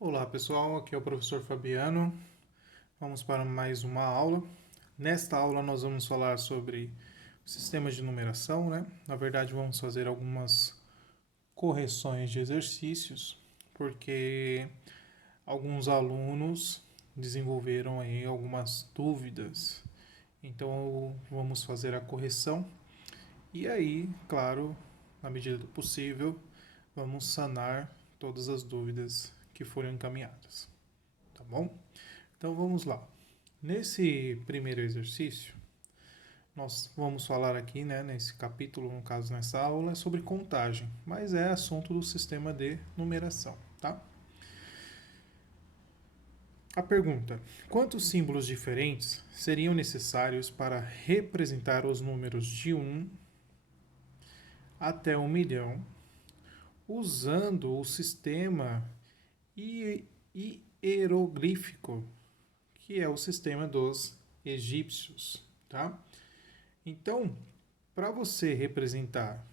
Olá pessoal, aqui é o professor Fabiano. Vamos para mais uma aula. Nesta aula nós vamos falar sobre sistemas de numeração, né? Na verdade vamos fazer algumas correções de exercícios, porque alguns alunos desenvolveram aí algumas dúvidas. Então vamos fazer a correção e aí, claro, na medida do possível, vamos sanar todas as dúvidas que foram encaminhadas, tá bom? Então vamos lá. Nesse primeiro exercício, nós vamos falar aqui, né, nesse capítulo, no caso nessa aula, sobre contagem, mas é assunto do sistema de numeração, tá? A pergunta: quantos símbolos diferentes seriam necessários para representar os números de 1 até 1 milhão usando o sistema hieroglífico, que é o sistema dos egípcios, tá? Então, para você representar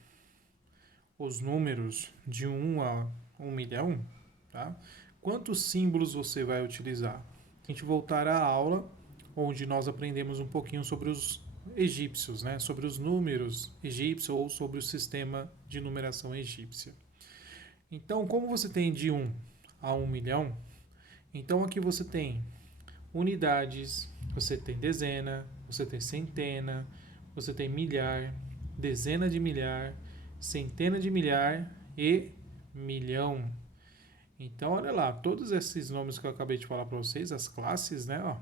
os números de 1 a 1 milhão, tá? Quantos símbolos você vai utilizar? A gente voltar à aula onde nós aprendemos um pouquinho sobre os egípcios, né? Sobre os números egípcios ou sobre o sistema de numeração egípcia. Então, como você tem de 1 a 1 milhão, então aqui você tem unidades, você tem dezena, você tem centena, você tem milhar, dezena de milhar, centena de milhar e milhão. Então, olha lá, todos esses nomes que eu acabei de falar para vocês, as classes, né? Ó,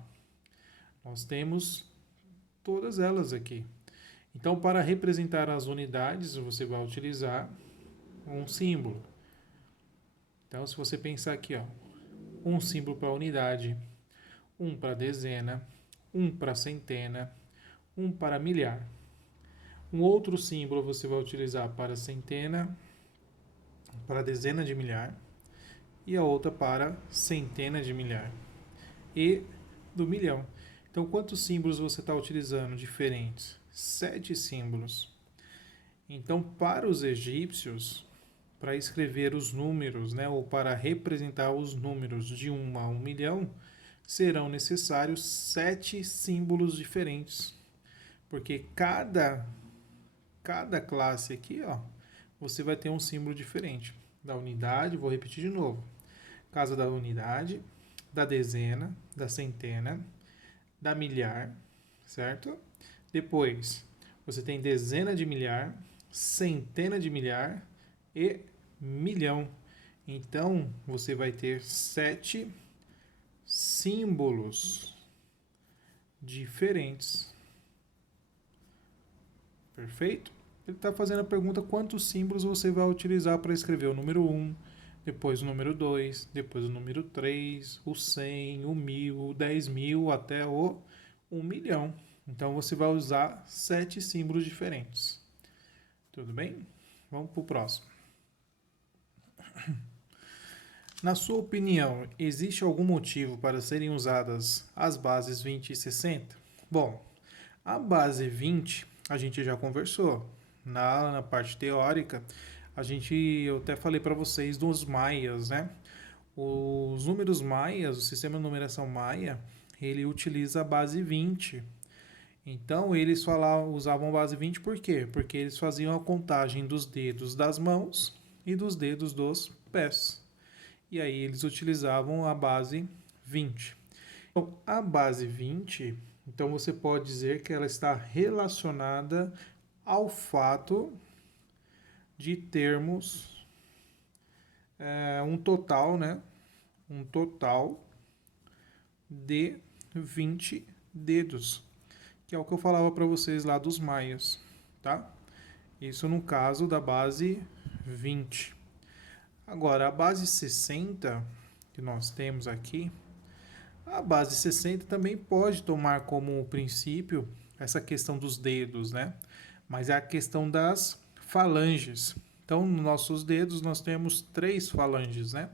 nós temos todas elas aqui. Então, para representar as unidades, você vai utilizar um símbolo. Então, se você pensar aqui, ó, um símbolo para unidade, um para dezena, um para centena, um para milhar. Um outro símbolo você vai utilizar para centena, para dezena de milhar, e a outra para centena de milhar. E do milhão. Então, quantos símbolos você está utilizando diferentes? 7 símbolos. Então, para os egípcios, para escrever os números, né, ou para representar os números de 1 a 1 milhão, serão necessários 7 símbolos diferentes. Porque cada classe aqui, ó, você vai ter um símbolo diferente. Da unidade, vou repetir de novo. Caso da unidade, da dezena, da centena, da milhar, certo? Depois, você tem dezena de milhar, centena de milhar e milhão. Então, você vai ter 7 símbolos diferentes. Perfeito? Ele está fazendo a pergunta quantos símbolos você vai utilizar para escrever o número 1, depois o número 2, depois o número 3, o 100, o 1000, o 10.000 até o 1 milhão. Então você vai usar 7 símbolos diferentes. Tudo bem? Vamos para o próximo. Na sua opinião, existe algum motivo para serem usadas as bases 20 e 60? Bom, a base 20 a gente já conversou. Na parte teórica, eu até falei para vocês dos maias, né? Os números maias, o sistema de numeração maia, ele utiliza a base 20. Então, eles usavam base 20 por quê? Porque eles faziam a contagem dos dedos das mãos e dos dedos dos pés. E aí eles utilizavam a base 20. Então, a base 20, então você pode dizer que ela está relacionada ao fato de termos um total, né? Um total de 20 dedos, que é o que eu falava para vocês lá dos maias, tá? Isso no caso da base 20. Agora, a base 60 que nós temos aqui, a base 60 também pode tomar como princípio essa questão dos dedos, né? Mas é a questão das falanges. Então, nos nossos dedos nós temos 3 falanges, né?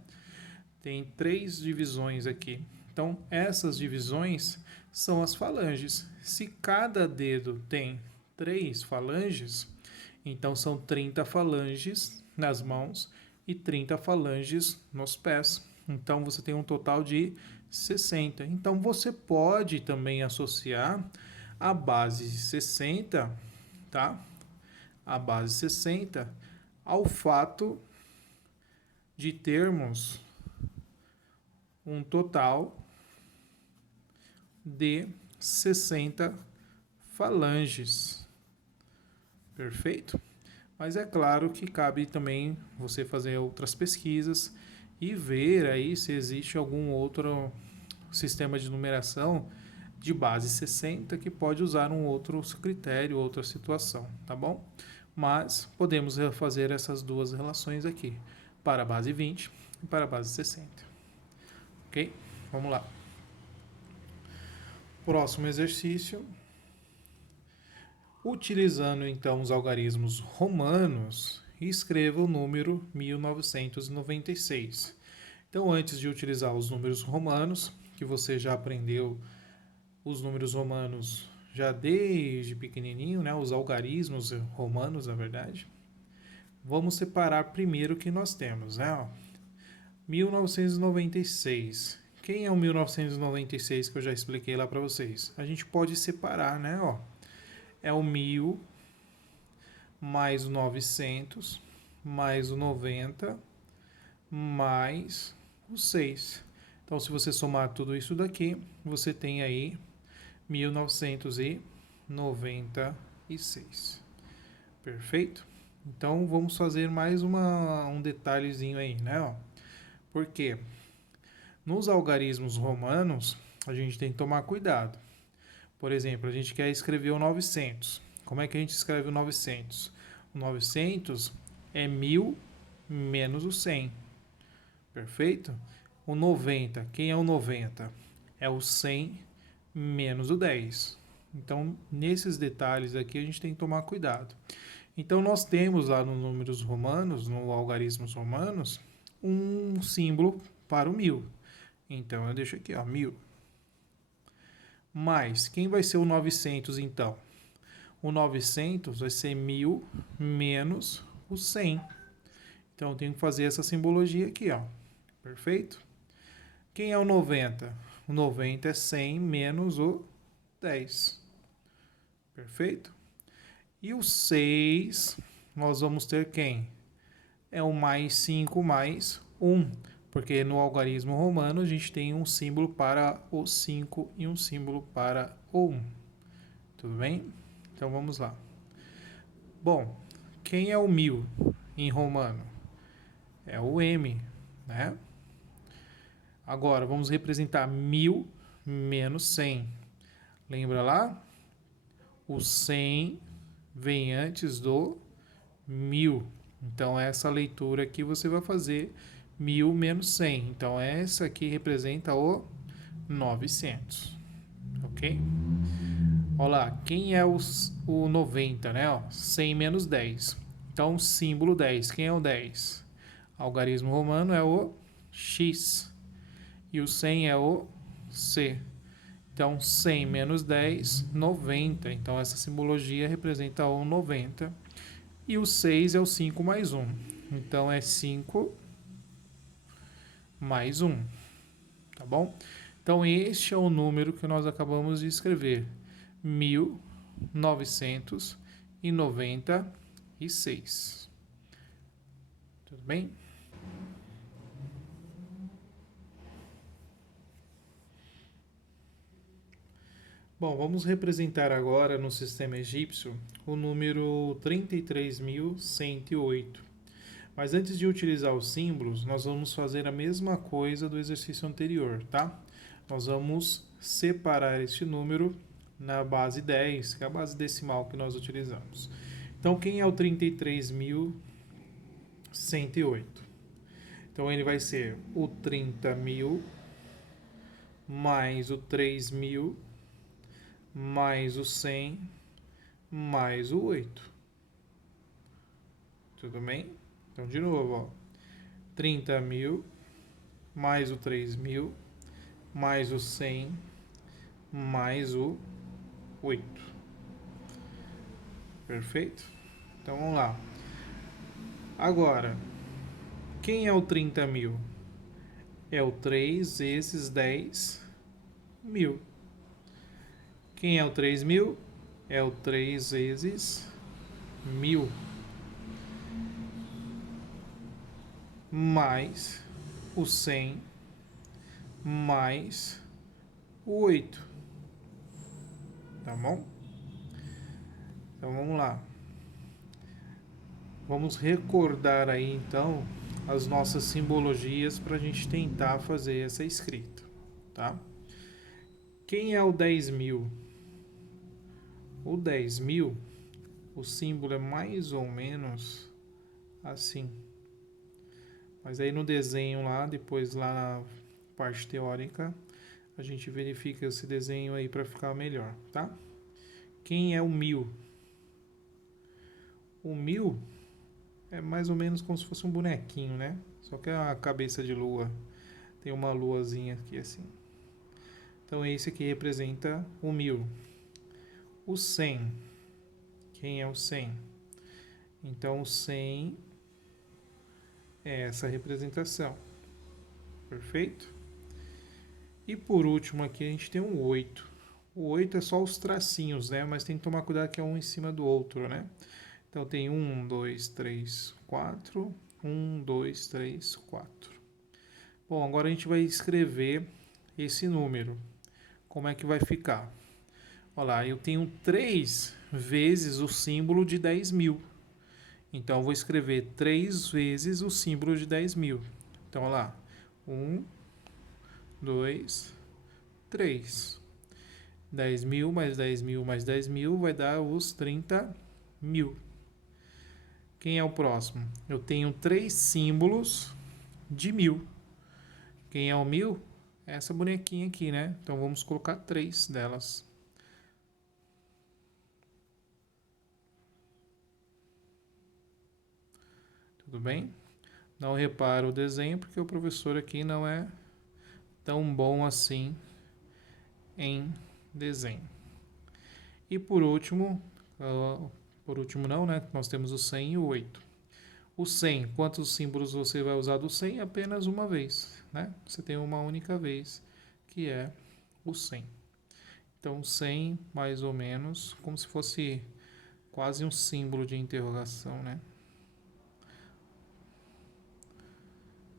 Tem 3 divisões aqui. Então, essas divisões são as falanges. Se cada dedo tem 3 falanges, então são 30 falanges nas mãos e 30 falanges nos pés. Então, você tem um total de 60. Então, você pode também associar a base 60, tá? A base 60 ao fato de termos um total de 60 falanges. Perfeito? Mas é claro que cabe também você fazer outras pesquisas e ver aí se existe algum outro sistema de numeração de base 60 que pode usar um outro critério, outra situação, tá bom? Mas podemos fazer essas duas relações aqui, para a base 20 e para a base 60. Ok? Vamos lá. Próximo exercício. Utilizando então os algarismos romanos, escreva o número 1996. Então, antes de utilizar os números romanos, que você já aprendeu os números romanos já desde pequenininho, né? Os algarismos romanos, na verdade. Vamos separar primeiro o que nós temos, né? Ó, 1996. Quem é o 1996 que eu já expliquei lá para vocês? A gente pode separar, né? Ó, é o 1000 mais o 900 mais o 90 mais o 6. Então, se você somar tudo isso daqui, você tem aí 1996. Perfeito? Então, vamos fazer mais um detalhezinho aí, né? Ó. Por quê? Nos algarismos romanos, a gente tem que tomar cuidado. Por exemplo, a gente quer escrever o 900. Como é que a gente escreve o 900? O 900 é 1000 menos o 100. Perfeito? O 90, quem é o 90? É o 100 menos o 10. Então, nesses detalhes aqui, a gente tem que tomar cuidado. Então, nós temos lá nos números romanos, no algarismos romanos, um símbolo para o 1000. Então, eu deixo aqui, ó, 1000. Mas, quem vai ser o 900, então? O 900 vai ser 1000 menos o 100. Então, eu tenho que fazer essa simbologia aqui, ó. Perfeito? Quem é o 90? O 90 é 100 menos o 10. Perfeito? E o 6, nós vamos ter quem? É o mais 5 mais 1. Porque no algarismo romano a gente tem um símbolo para o 5 e um símbolo para o 1. Tudo bem? Então vamos lá. Bom, quem é o 1000 em romano? É o M, né? Agora vamos representar 1000 menos 100. Lembra lá? O 100 vem antes do 1000. Então, essa leitura aqui você vai fazer 1000 menos 100. Então, essa aqui representa o 900. Ok? Olha lá, quem é o 90, né? Ó, 100 menos 10. Então, símbolo 10. Quem é o 10? Algarismo romano é o X. E o 100 é o C. Então, 100 menos 10, 90. Então, essa simbologia representa o 90. E o 6 é o 5 mais 1. Então, é 5 mais 1. Tá bom? Então, este é o número que nós acabamos de escrever. 1996. Tudo bem? Bom, vamos representar agora no sistema egípcio o número 33.108. Mas antes de utilizar os símbolos, nós vamos fazer a mesma coisa do exercício anterior, tá? Nós vamos separar este número na base 10, que é a base decimal que nós utilizamos. Então, quem é o 33.108? Então, ele vai ser o 30.000 mais o 3.000 mais o 100 mais o 8. Tudo bem? Então, de novo, ó. 30.000 mais o 3.000 mais o 100 mais o 8. Perfeito? Então, vamos lá. Agora, quem é o 30.000? É o 3 vezes 10.000. Quem é o 3.000? É o 3 vezes 1.000. Mais o 100 mais o 8. Tá bom? Então vamos lá. Vamos recordar aí então as nossas simbologias para a gente tentar fazer essa escrita, tá? Quem é o 10.000? O 10.000, o símbolo é mais ou menos assim. Mas aí no desenho lá, depois lá na parte teórica, a gente verifica esse desenho aí para ficar melhor, tá? Quem é o 1.000? O 1.000 é mais ou menos como se fosse um bonequinho, né? Só que é a cabeça de lua. Tem uma luazinha aqui assim. Então esse aqui representa o 1.000. O 100. Quem é o 100? Então o 100 é essa representação. Perfeito? E por último aqui a gente tem o 8. O 8 é só os tracinhos, né? Mas tem que tomar cuidado que é um em cima do outro, né? Então tem 1, 2, 3, 4. 1, 2, 3, 4. Bom, agora a gente vai escrever esse número. Como é que vai ficar? Olha lá, eu tenho 3 vezes o símbolo de 10.000. Então eu vou escrever 3 vezes o símbolo de 10.000. Então olha lá, 1, 2, 3. 10.000 mais 10.000 mais 10.000 vai dar os 30.000. Quem é o próximo? Eu tenho 3 símbolos de 1.000. Quem é o 1.000? É essa bonequinha aqui, né? Então vamos colocar 3 delas. Tudo bem? Não repara o desenho porque o professor aqui não é tão bom assim em desenho. E por último não, né? Nós temos o 100 e o 8. O 100, quantos símbolos você vai usar do 100? Apenas uma vez, né? Você tem uma única vez, que é o 100. Então, 100, mais ou menos, como se fosse quase um símbolo de interrogação, né?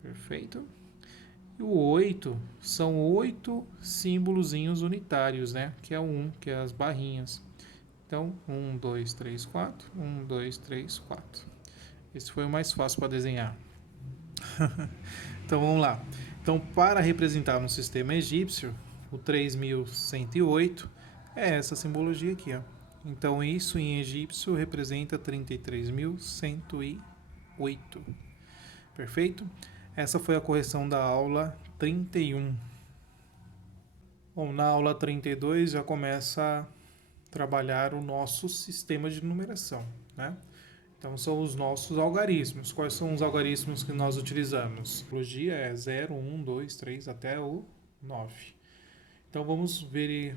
Perfeito? E o 8 são 8 símbolozinhos unitários, né? Que é o 1, que é as barrinhas. Então, 1, 2, 3, 4. 1, 2, 3, 4. Esse foi o mais fácil para desenhar. Então, vamos lá. Então, para representar no sistema egípcio, o 3108 é essa simbologia aqui, ó. Então, isso em egípcio representa 33.108. Perfeito? Essa foi a correção da aula 31. Bom, na aula 32 já começa a trabalhar o nosso sistema de numeração, né? Então são os nossos algarismos. Quais são os algarismos que nós utilizamos? A logia é 0, 1, 2, 3 até o 9. Então vamos ver e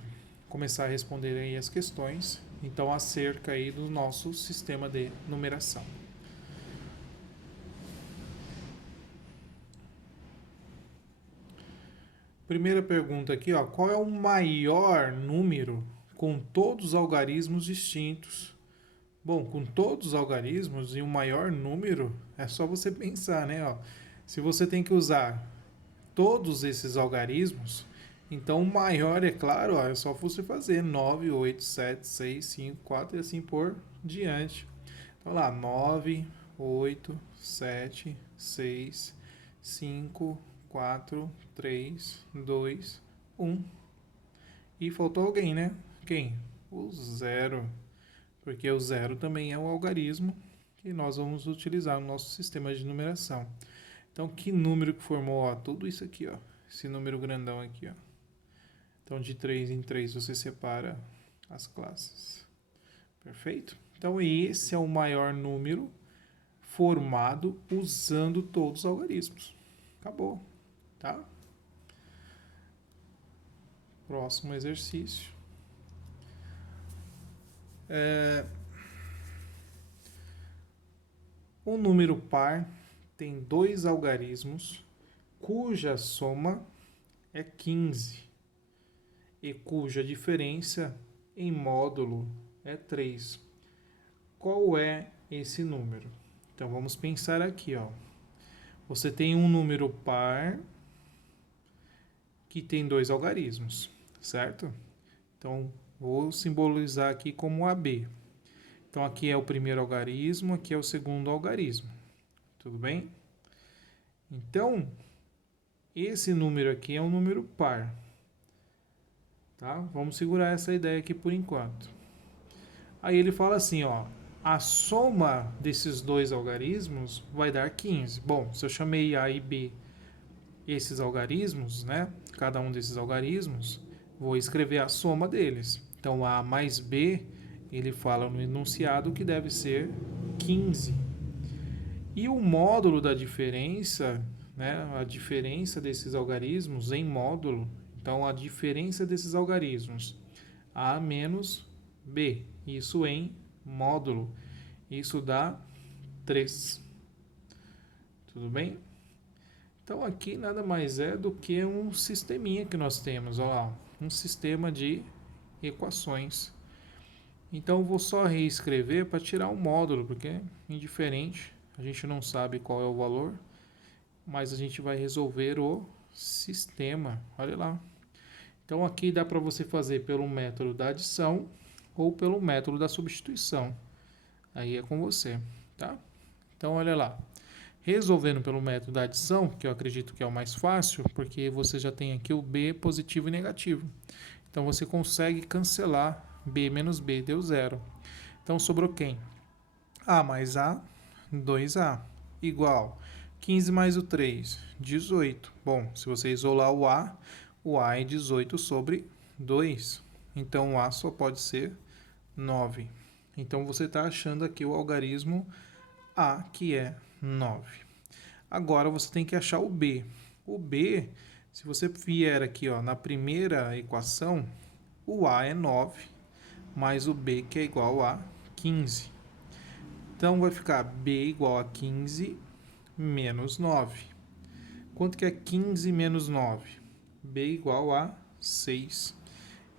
começar a responder aí as questões, então acerca aí do nosso sistema de numeração. Primeira pergunta aqui, ó, qual é o maior número com todos os algarismos distintos? Bom, com todos os algarismos e o maior número, é só você pensar, né? Ó, se você tem que usar todos esses algarismos, então o maior, é claro, ó, é só você fazer 9, 8, 7, 6, 5, 4 e assim por diante. Então lá, 9, 8, 7, 6, 5, 4, 3, 2, 1. E faltou alguém, né? Quem? O zero. Porque o zero também é um algarismo que nós vamos utilizar no nosso sistema de numeração. Então, que número que formou? Ó, tudo isso aqui, ó. Esse número grandão aqui, ó. Então, de 3 em 3 você separa as classes. Perfeito? Então, esse é o maior número formado usando todos os algarismos. Acabou, tá? Próximo exercício. Um número par tem 2 algarismos cuja soma é 15 e cuja diferença em módulo é 3. Qual é esse número? Então vamos pensar aqui, ó. Você tem um número par que tem dois algarismos, certo? Então vou simbolizar aqui como AB. Então aqui é o primeiro algarismo, aqui é o segundo algarismo. Tudo bem? Então, esse número aqui é um número par. Tá? Vamos segurar essa ideia aqui por enquanto. Aí ele fala assim, ó, a soma desses dois algarismos vai dar 15. Bom, se eu chamei A e B esses algarismos, né? Cada um desses algarismos, vou escrever a soma deles. Então, A mais B, ele fala no enunciado que deve ser 15. E o módulo da diferença, né? A diferença desses algarismos em módulo. Então, a diferença desses algarismos, A menos B, isso em módulo, isso dá 3. Tudo bem? Então, aqui nada mais é do que um sisteminha que nós temos, ó lá, um sistema de equações. Então, eu vou só reescrever para tirar o módulo, porque é indiferente, a gente não sabe qual é o valor, mas a gente vai resolver o sistema, olha lá. Então, aqui dá para você fazer pelo método da adição ou pelo método da substituição. Aí é com você, tá? Então, olha lá. Resolvendo pelo método da adição, que eu acredito que é o mais fácil, porque você já tem aqui o B positivo e negativo. Então, você consegue cancelar B menos B, deu zero. Então, sobrou quem? A mais A, 2A, igual 15 mais o 3, 18. Bom, se você isolar o A é 18 sobre 2. Então, o A só pode ser 9. Então, você está achando aqui o algarismo A, que é 9. Agora, você tem que achar o B. O B, se você vier aqui ó, na primeira equação, o A é 9, mais o B, que é igual a 15. Então, vai ficar B igual a 15 menos 9. Quanto que é 15 menos 9? B igual a 6.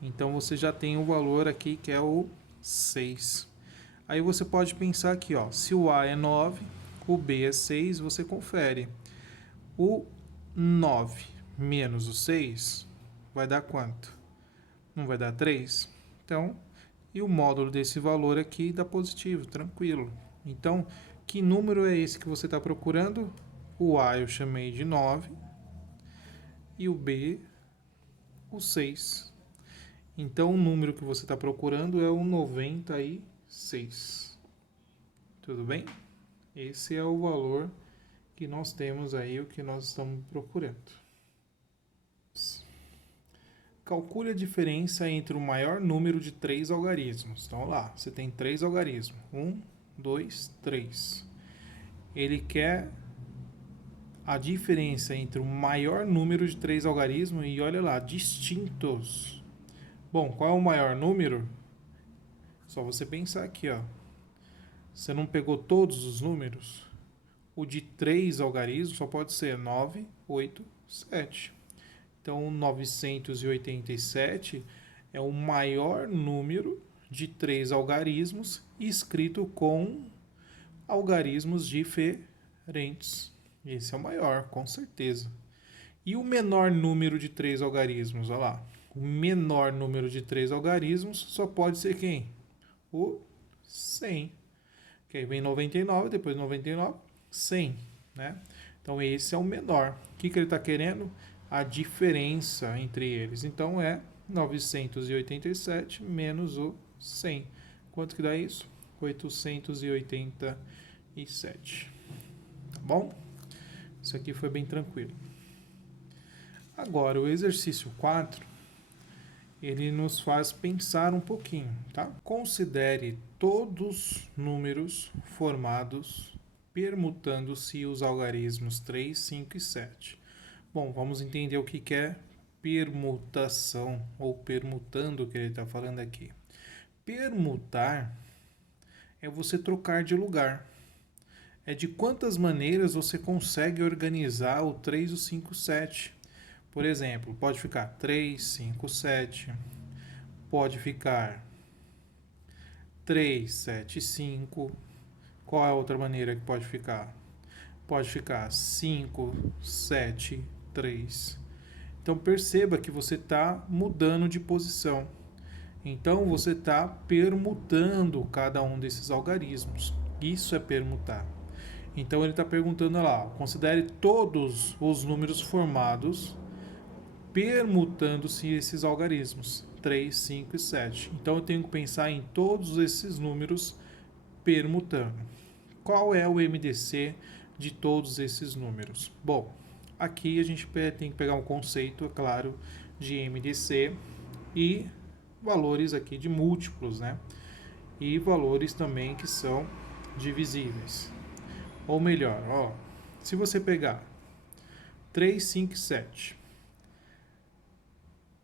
Então, você já tem o valor aqui que é o 6. Aí você pode pensar aqui, ó, se o A é 9, o B é 6, você confere. O 9 menos o 6 vai dar quanto? Não vai dar 3? Então, e o módulo desse valor aqui dá positivo, tranquilo. Então, que número é esse que você está procurando? O A eu chamei de 9 e o B, o 6. Então, o número que você está procurando é o 96. Tudo bem? Esse é o valor que nós temos aí, o que nós estamos procurando. Calcule a diferença entre o maior número de 3 algarismos. Então, lá, você tem 3 algarismos. 1, 2, 3. Ele quer a diferença entre o maior número de 3 algarismos e, olha lá, distintos. Bom, qual é o maior número? Só você pensar aqui, ó. Você não pegou todos os números? O de 3 algarismos só pode ser 9, 8, 7. Então, 987 é o maior número de 3 algarismos escrito com algarismos diferentes. Esse é o maior, com certeza. E o menor número de 3 algarismos? Olha lá. O menor número de 3 algarismos só pode ser quem? O 100. Que aí vem 99, depois 99, 100. Né? Então, esse é o menor. O que ele está querendo? A diferença entre eles. Então, é 987 menos o 100. Quanto que dá isso? 887. Tá bom? Isso aqui foi bem tranquilo. Agora, o exercício 4, ele nos faz pensar um pouquinho, tá? Considere todos números formados permutando-se os algarismos 3, 5 e 7. Bom, vamos entender o que é permutação ou permutando, que ele está falando aqui. Permutar é você trocar de lugar. é de quantas maneiras você consegue organizar o 3, o 5, o 7. Por exemplo, pode ficar 3, 5, 7. Pode ficar 3, 7, 5. Qual é a outra maneira que pode ficar? Pode ficar 5, 7, 3. Então perceba que você está mudando de posição. Então você está permutando cada um desses algarismos. Isso é permutar. Então ele está perguntando lá, considere todos os números formados permutando-se esses algarismos, 3, 5 e 7. Então eu tenho que pensar em todos esses números permutando. Qual é o MDC de todos esses números? Bom, aqui a gente tem que pegar um conceito, é claro, de MDC e valores aqui de múltiplos, né? E valores também que são divisíveis. Ou melhor, ó, se você pegar 3, 5 e 7,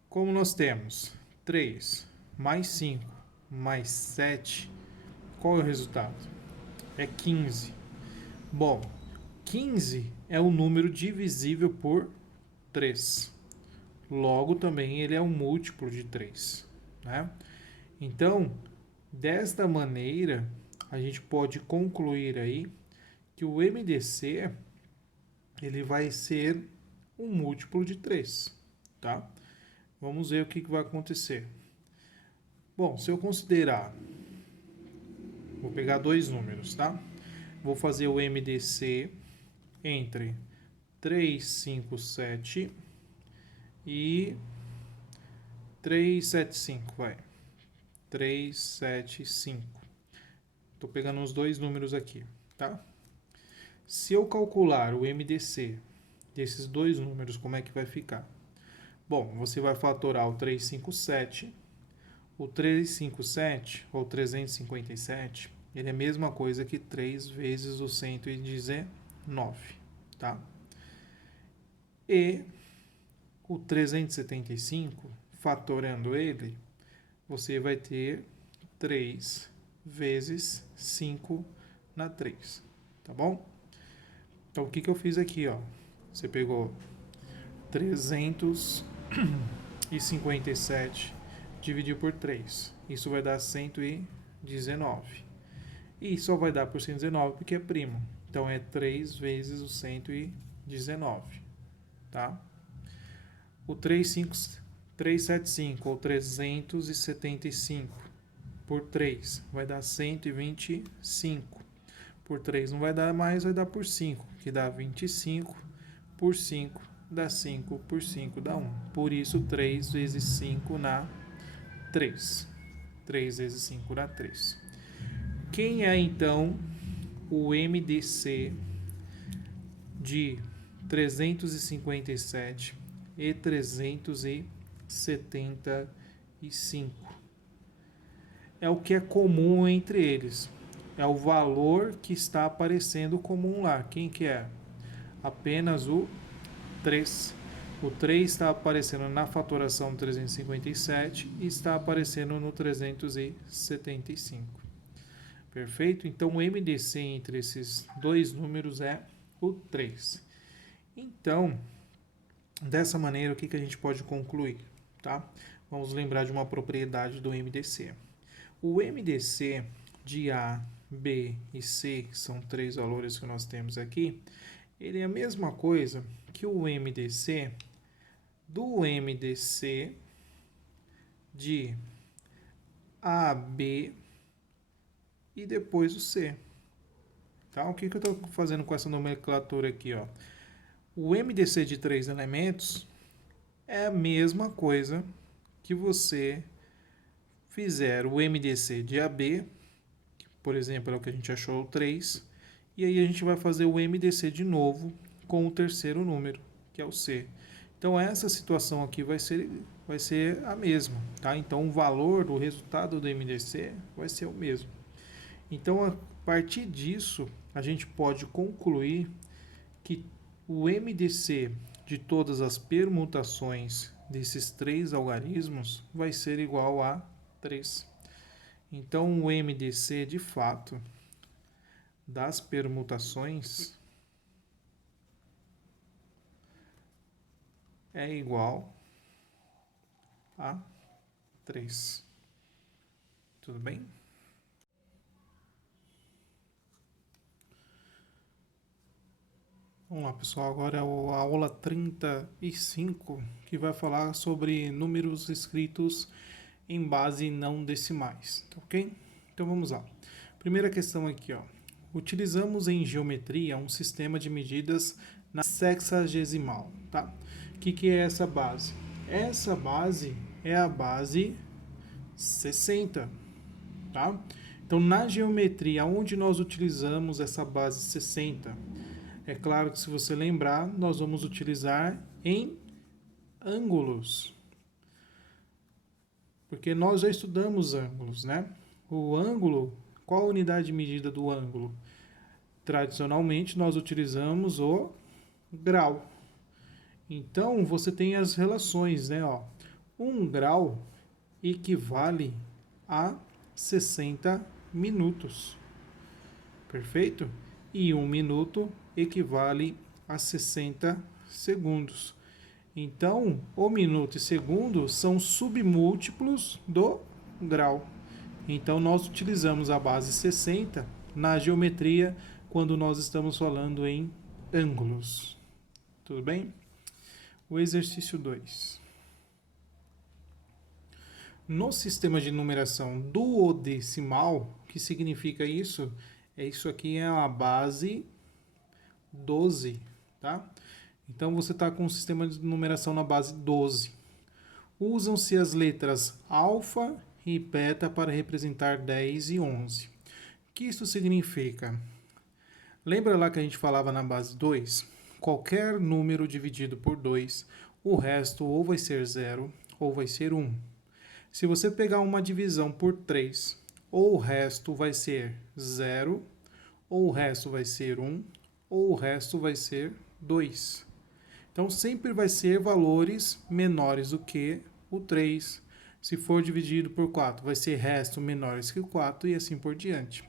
como nós temos 3 mais 5 mais 7, qual é o resultado? É 15. Bom, 15 é um número divisível por 3. Logo, também ele é um múltiplo de 3. Né? Então, desta maneira, a gente pode concluir aí que o MDC ele vai ser um múltiplo de 3. Tá? Vamos ver o que vai acontecer. Bom, se eu considerar, vou pegar dois números, tá? Vou fazer o MDC entre 3, 5, 7 e 3, 7, 5, vai. 3, 7, 5. Estou pegando os dois números aqui, tá? Se eu calcular o MDC desses dois números, como é que vai ficar? Bom, você vai fatorar o 357. O 357, ou 357, ele é a mesma coisa que 3 vezes o 119, tá? E o 375, fatorando ele, você vai ter 3 vezes 5 na 3, tá bom? Então, o que eu fiz aqui, ó? Você pegou 357 dividir por 3. Isso vai dar 119. E só vai dar por 119 porque é primo. Então é 3 vezes o 119. Tá? O 375 ou 375 por 3 vai dar 125. Por 3 não vai dar mais, vai dar por 5, que dá 25. Por 5 dá 5, por 5 dá 1. Por isso 3 vezes 5 na 3. 3 vezes 5 dá 3. Quem é então o MDC de 357 e 375? É o que é comum entre eles. É o valor que está aparecendo comum lá. Quem que é? Apenas o 3. O 3 está aparecendo na fatoração do 357 e está aparecendo no 375. Perfeito? Então, o MDC entre esses dois números é o 3. Então, dessa maneira, o que a gente pode concluir? Tá? Vamos lembrar de uma propriedade do MDC. O MDC de A, B e C, que são três valores que nós temos aqui, ele é a mesma coisa que o MDC do MDC de A, B e depois o C. Tá? O que eu estou fazendo com essa nomenclatura aqui? Ó? O MDC de três elementos é a mesma coisa que você fizer o MDC de AB, que, por exemplo, é o que a gente achou, o 3, e aí a gente vai fazer o MDC de novo com o terceiro número, que é o C. Então, essa situação aqui vai ser a mesma, tá? Então, o valor, o resultado do MDC vai ser o mesmo. Então, a partir disso, a gente pode concluir que o MDC de todas as permutações desses três algarismos vai ser igual a 3. Então, o MDC, de fato, das permutações é igual a 3. Tudo bem? Vamos lá, pessoal. Agora é a aula 35, que vai falar sobre números escritos em base não decimais, tá ok? Então vamos lá. Primeira questão aqui, ó. Utilizamos em geometria um sistema de medidas na sexagesimal, tá? O que é essa base? Essa base é a base 60, tá? Então, na geometria, onde nós utilizamos essa base 60? É claro que, se você lembrar, nós vamos utilizar em ângulos, porque nós já estudamos ângulos, né? O ângulo, qual a unidade de medida do ângulo? Tradicionalmente, nós utilizamos o grau. Então, você tem as relações, né? Ó, 1 grau equivale a 60 minutos. Perfeito? E 1 minuto equivale a 60 segundos. Então, o minuto e segundo são submúltiplos do grau. Então, nós utilizamos a base 60 na geometria quando nós estamos falando em ângulos. Tudo bem? O exercício 2. No sistema de numeração duodecimal, o que significa isso? Isso aqui é a base 12, tá? Então, você está com um sistema de numeração na base 12. Usam-se as letras alfa e beta para representar 10 e 11. O que isso significa? Lembra lá que a gente falava na base 2? Qualquer número dividido por 2, o resto ou vai ser 0 ou vai ser 1. Se você pegar uma divisão por 3, ou o resto vai ser 0, ou o resto vai ser 1, ou o resto vai ser 2. Então, sempre vai ser valores menores do que o 3. Se for dividido por 4, vai ser resto menores que o 4 e assim por diante.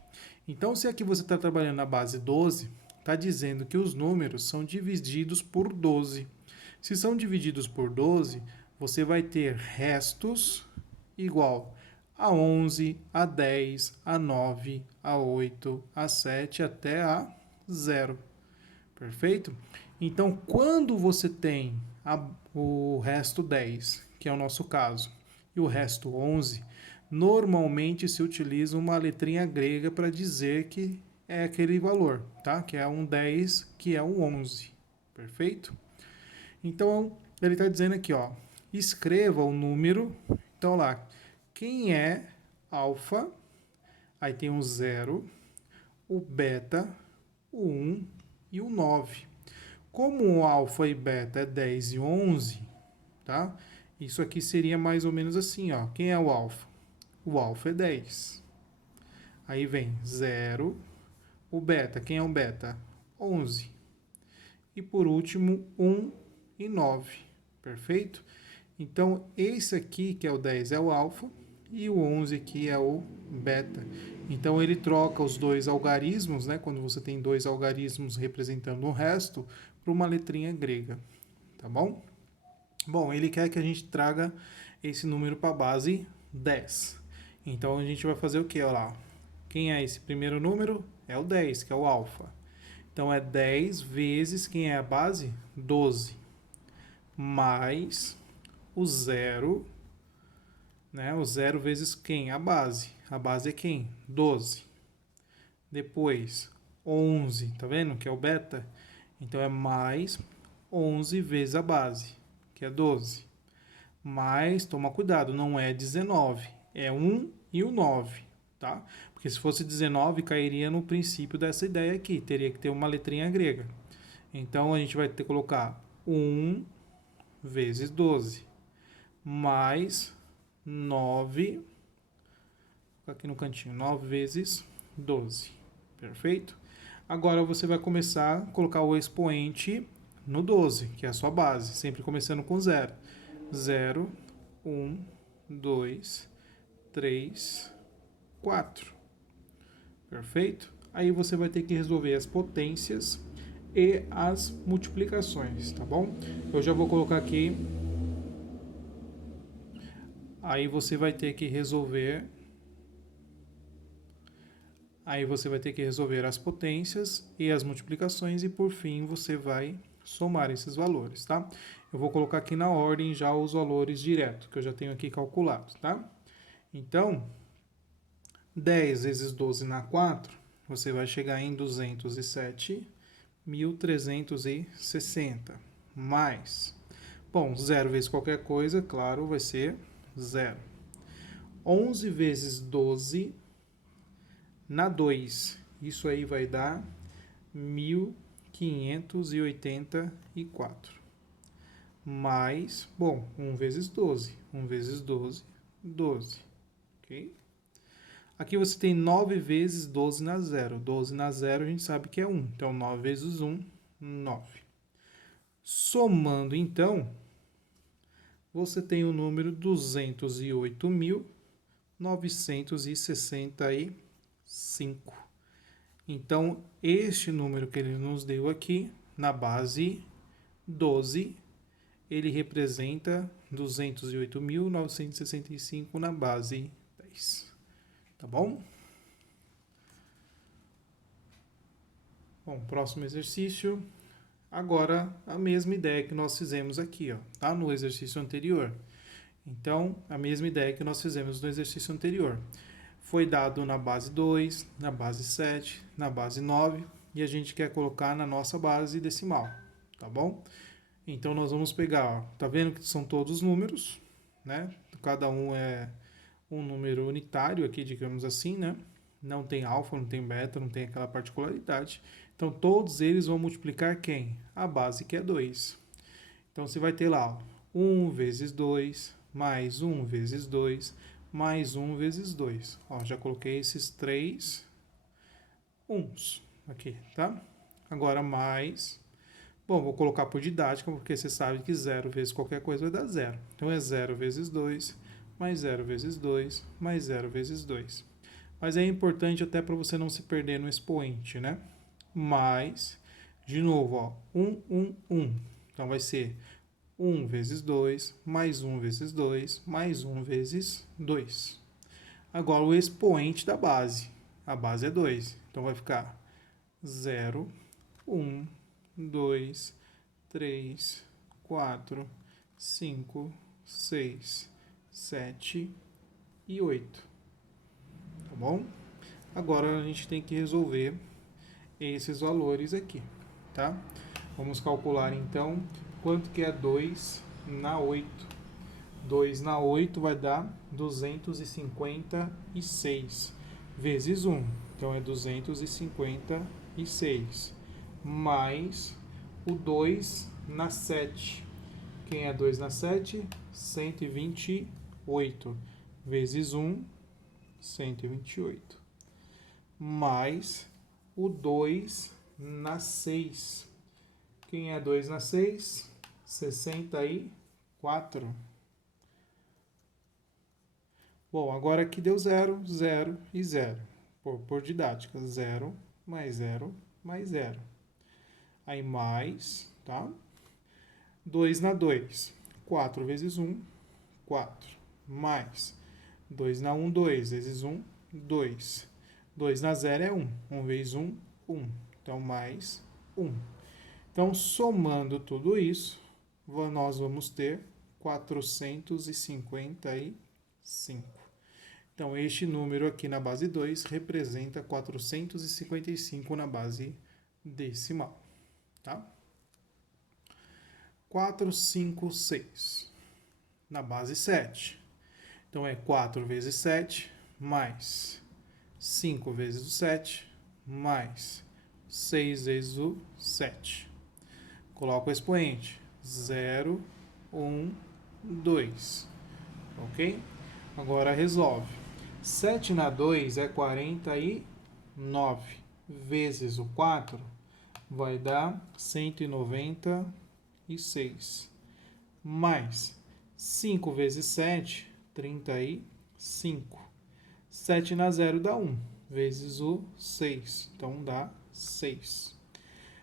Então, se aqui você está trabalhando na base 12, está dizendo que os números são divididos por 12. Se são divididos por 12, você vai ter restos igual a 11, a 10, a 9, a 8, a 7 até a 0. Perfeito? Então, quando você tem o resto 10, que é o nosso caso, e o resto 11, normalmente se utiliza uma letrinha grega para dizer que é aquele valor, tá? Que é um 10, que é um 11. Perfeito? Então, ele está dizendo aqui, ó, escreva o número. Então, lá, quem é alfa? Aí tem o 0, o beta, o 1 e o 9. Como o alfa e beta é 10 e 11, tá? Isso aqui seria mais ou menos assim, ó. Quem é o alfa? O alfa é 10. Aí vem 0. O beta, quem é o beta? 11. E por último, 1 e 9. Perfeito? Então, esse aqui, que é o 10, é o alfa, e o 11 aqui é o beta. Então, ele troca os dois algarismos, né? Quando você tem dois algarismos representando o resto, para uma letrinha grega, tá bom? Bom, ele quer que a gente traga esse número para a base 10. Então, a gente vai fazer o que? Olha lá. Quem é esse primeiro número? É o 10, que é o alfa. Então, é 10 vezes quem é a base? 12. Mais o 0, né? O 0 vezes quem? A base. A base é quem? 12. Depois, 11, tá vendo? Que é o beta. Então, é mais 11 vezes a base, que é 12. Mas, toma cuidado, não é 19. É 1 e o 9, tá? Porque se fosse 19, cairia no princípio dessa ideia aqui. Teria que ter uma letrinha grega. Então, a gente vai ter que colocar 1 vezes 12. Mais 9. Aqui no cantinho. 9 vezes 12. Perfeito? Agora você vai começar a colocar o expoente no 12, que é a sua base, sempre começando com 0. 0, 1, 2, 3, 4. Perfeito? aí você vai ter que resolver as potências e as multiplicações, tá bom? Eu já vou colocar aqui. Aí você vai ter que resolver. Aí você vai ter que resolver as potências e as multiplicações e por fim você vai somar esses valores, tá? Eu vou colocar aqui na ordem já os valores direto, que eu já tenho aqui calculado, tá? Então, 10 vezes 12 na 4, você vai chegar em 207.360, mais, bom, 0 vezes qualquer coisa, claro, vai ser 0. 11 vezes 12 na 2, isso aí vai dar 1.584. Mais, bom, 1 vezes 12. 1 vezes 12, 12. Ok? Aqui você tem 9 vezes 12 na 0. 12 na 0 a gente sabe que é 1. Então, 9 vezes 1, 9. Somando, então, você tem o número 208.965. Então, este número que ele nos deu aqui, na base 12, ele representa 208.965 na base 10. Tá bom? Bom, próximo exercício. Agora, a mesma ideia que nós fizemos aqui, ó, tá? No exercício anterior. Então, a mesma ideia que nós fizemos no exercício anterior. Foi dado na base 2, na base 7, na base 9 e a gente quer colocar na nossa base decimal, tá bom? Então, nós vamos pegar, ó, tá vendo que são todos números, né? Cada um é um número unitário aqui, digamos assim, né? Não tem alfa, não tem beta, não tem aquela particularidade. Então, todos eles vão multiplicar quem? A base, que é 2. Então, você vai ter lá, ó, 1 vezes 2, mais 1 vezes 2, mais 1 vezes 2. Ó, já coloquei esses 3 uns aqui, tá? Agora, mais... Bom, vou colocar por didática, porque você sabe que 0 vezes qualquer coisa vai dar 0. Então, é 0 vezes 2, mais 0 vezes 2, mais 0 vezes 2. Mas é importante até para você não se perder no expoente, né? Mais, de novo, ó, 1. Então, vai ser 1 vezes 2, mais 1 vezes 2, mais 1 vezes 2. Agora, o expoente da base. A base é 2. Então, vai ficar 0, 1, 2, 3, 4, 5, 6, 7 e 8. Tá bom? Agora a gente tem que resolver esses valores aqui, tá? Vamos calcular então quanto que é 2 na 8. 2 na 8 vai dar 256 vezes 1. Então é 256 mais o 2 na 7. Quem é 2 na 7? 128 vezes 1, 128. Mais o 2 na 6. Quem é 2 na 6? 64. Bom, agora aqui deu 0, 0 e 0. Por didática, 0 mais 0 mais 0. Aí mais, tá? 2 na 2. 4 vezes 1, 4. Mais 2 na 1, 2 vezes 1, 2. 2 na 0 é 1. 1 vezes 1, 1. Então, mais 1. Então, somando tudo isso, nós vamos ter 455. Então, este número aqui na base 2 representa 455 na base decimal. Tá? 456 na base 7. Então, é 4 vezes 7, mais 5 vezes o 7, mais 6 vezes o 7. Coloco o expoente. 0, 1, 2. Ok? Agora resolve. 7 na 2 é 49. Vezes o 4 vai dar 196. Mais 5 vezes 7, 35. 7 na 0 dá 1. vezes o 6. Então, dá 6.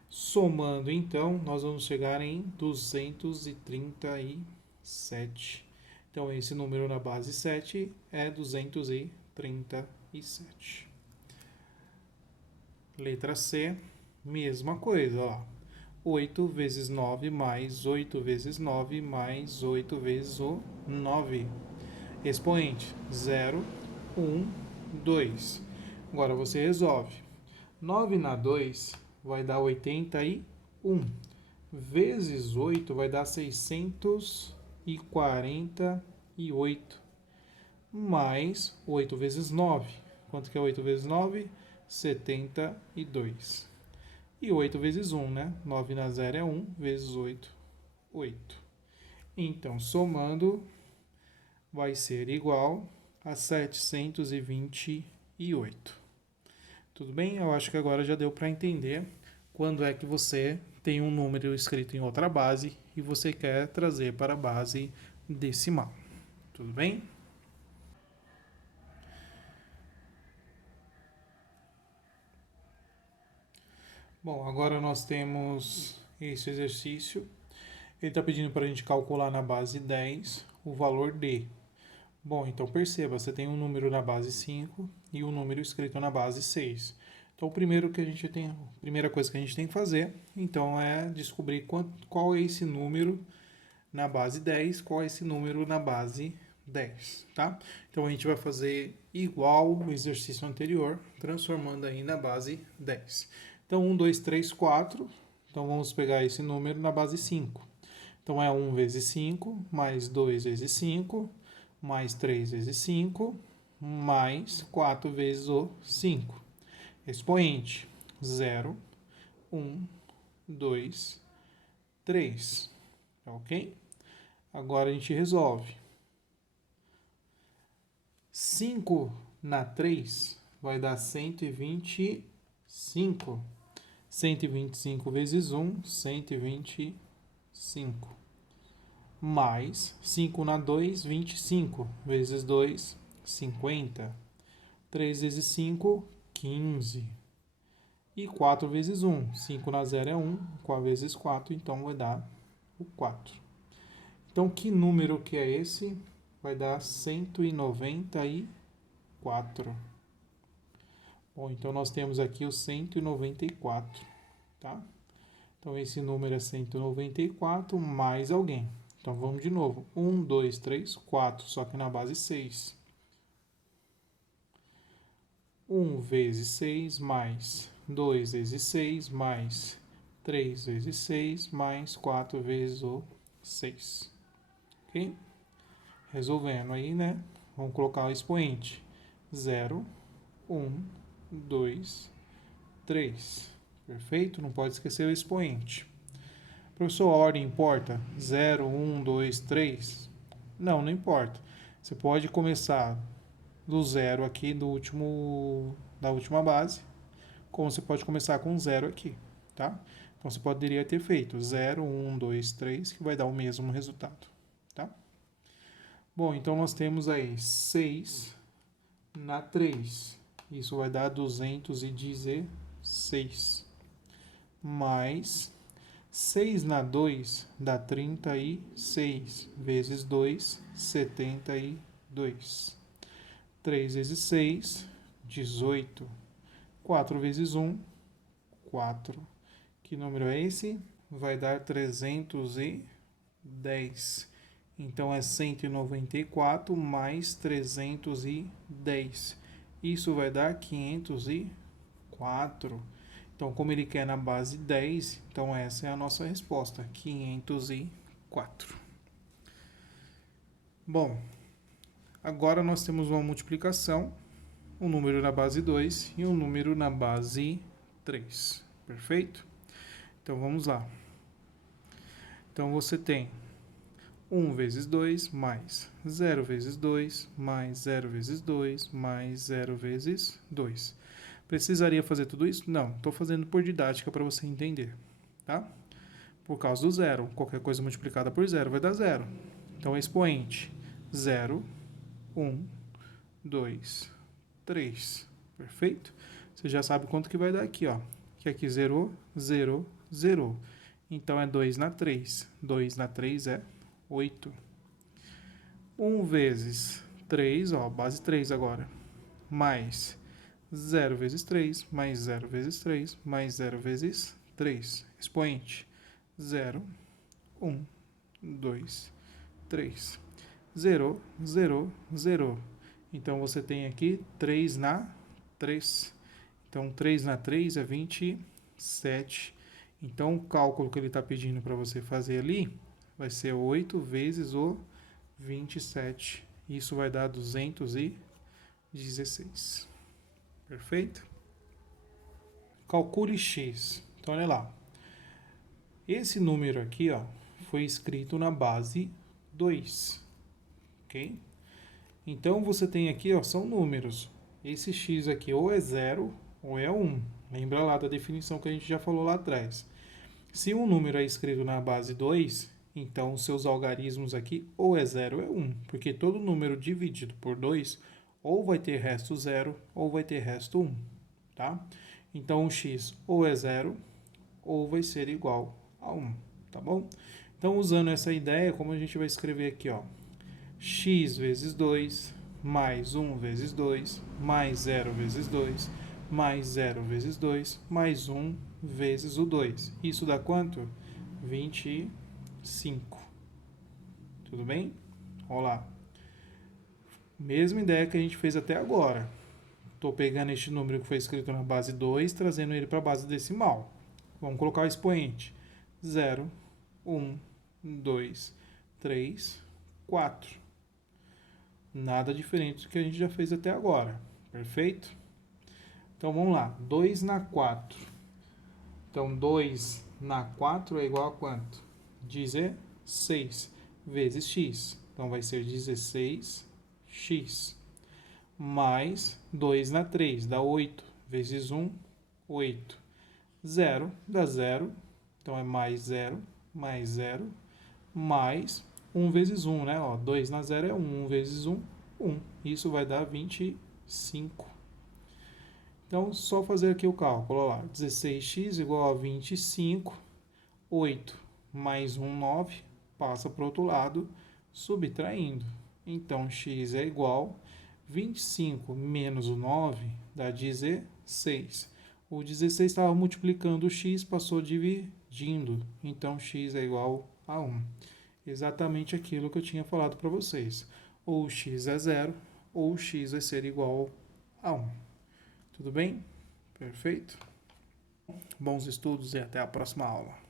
Somando, então, nós vamos chegar em 237. Então, esse número na base 7 é 237. Letra C, mesma coisa, ó. 8 vezes 9 mais 8 vezes 9 mais 8 vezes o 9. Expoente 0, 1, 2. Agora você resolve. 9 na 2 vai dar 81. Vezes 8 vai dar 648. Mais 8 vezes 9. Quanto que é 8 vezes 9? 72. E 8 vezes 1, né? 9 na 0 é 1, vezes 8, 8. Então, somando, vai ser igual a 728. Tudo bem? Eu acho que agora já deu para entender quando é que você tem um número escrito em outra base e você quer trazer para a base decimal. Tudo bem? Bom, agora nós temos esse exercício. Ele está pedindo para a gente calcular na base 10 o valor D. Bom, então perceba, você tem um número na base 5 e um número escrito na base 6. Então, a primeira coisa que a gente tem que fazer, então, é descobrir qual é esse número na base 10, qual é esse número na base 10, tá? Então, a gente vai fazer igual o exercício anterior, transformando aí na base 10. Então, 1, 2, 3, 4. Então, vamos pegar esse número na base 5. Então, é 1 vezes 5, mais 2 vezes 5, mais 3 vezes 5, mais 4 vezes o 5. Expoente 0, 1, 2, 3. Ok? Agora a gente resolve. 5 na 3 vai dar 125. 125 vezes 1, 125. Mais 5 na 2, 25. Vezes 2, 50. 3 vezes 5, 15. E 4 vezes 1. 5 na 0 é 1. 4 vezes 4, então vai dar o 4. Então, que número que é esse? Vai dar 194. Bom, então nós temos aqui o 194, tá? Então, esse número é 194 mais alguém. Então, vamos de novo. 1, 2, 3, 4, só que na base 6. 1 vezes 6 mais 2 vezes 6 mais 3 vezes 6 mais 4 vezes o 6. Ok? Resolvendo aí, né? Vamos colocar o expoente. 0, 1, 2, 3. Perfeito? Não pode esquecer o expoente. Professor, a ordem importa? 0, 1, 2, 3? Não, não importa. Você pode começar do zero aqui da última base, como você pode começar com 0 aqui, tá? Então você poderia ter feito 0, 1, 2, 3, que vai dar o mesmo resultado, tá? Bom, então nós temos aí 6 na 3. Isso vai dar 216. Mais 6 na 2 dá 36. Vezes 2, 72. 3 vezes 6, 18. 4 vezes 1, 4. Que número é esse? Vai dar 310. Então, é 194 mais 310. Isso vai dar 504. Então, como ele quer na base 10, então essa é a nossa resposta, 504. Bom, agora nós temos uma multiplicação, um número na base 2 e um número na base 3. Perfeito? Então, vamos lá. Então, você tem 1 vezes 2 mais 0 vezes 2 mais 0 vezes 2 mais 0 vezes 2. Precisaria fazer tudo isso? Não, estou fazendo por didática para você entender, tá? Por causa do zero, qualquer coisa multiplicada por zero vai dar zero. Então, expoente 0, 1, 2, 3. Perfeito? Você já sabe quanto que vai dar aqui, ó. Que aqui zerou, zerou, zerou. Então, é 2 na 3. 2 na 3 é 8. 1 vezes 3, ó, base 3 agora. Mais 0 vezes 3, mais 0 vezes 3, mais 0 vezes 3. Expoente. 0, 1, 2, 3. Zerou, zerou, zerou. Então, você tem aqui 3 na 3. Então, 3 na 3 é 27. Então, o cálculo que ele está pedindo para você fazer ali vai ser 8 vezes o 27. Isso vai dar 216. Perfeito? Calcule x. Então, olha lá. Esse número aqui, ó, foi escrito na base 2. Ok? Então, você tem aqui, ó, são números. Esse x aqui ou é 0 ou é 1. Lembra lá da definição que a gente já falou lá atrás. Se um número é escrito na base 2, então os seus algarismos aqui ou é 0 ou é 1. Porque todo número dividido por 2 ou vai ter resto 0 ou vai ter resto 1. Tá? Então, o x ou é 0 ou vai ser igual a 1. Tá bom? Então, usando essa ideia, como a gente vai escrever aqui, ó, x vezes 2, mais 1 vezes 2, mais 0 vezes 2, mais 0 vezes 2, mais 1 vezes o 2. Isso dá quanto? 25. Tudo bem? Olha lá. Mesma ideia que a gente fez até agora. Estou pegando este número que foi escrito na base 2, trazendo ele para a base decimal. Vamos colocar o expoente. 0, 1, 2, 3, 4. Nada diferente do que a gente já fez até agora. Perfeito? Então, vamos lá. 2 na 4. Então, 2 na 4 é igual a quanto? 16 vezes x. Então, vai ser 16x. Mais 2 na 3 dá 8. Vezes 1, 8. 0 dá 0. Então, é mais 0, mais 0, mais 1 vezes 1, né? Ó, 2 na 0 é 1, 1 vezes 1, 1. Isso vai dar 25. Então, só fazer aqui o cálculo. Olha lá, 16x igual a 25, 8 mais 1, 9, passa para o outro lado, subtraindo. Então, x é igual a 25 menos o 9 dá 16. O 16 estava multiplicando o x, passou dividindo. Então, x é igual a 1. Exatamente aquilo que eu tinha falado para vocês. Ou x é 0, ou x vai ser igual a 1. Tudo bem? Perfeito? Bons estudos e até a próxima aula.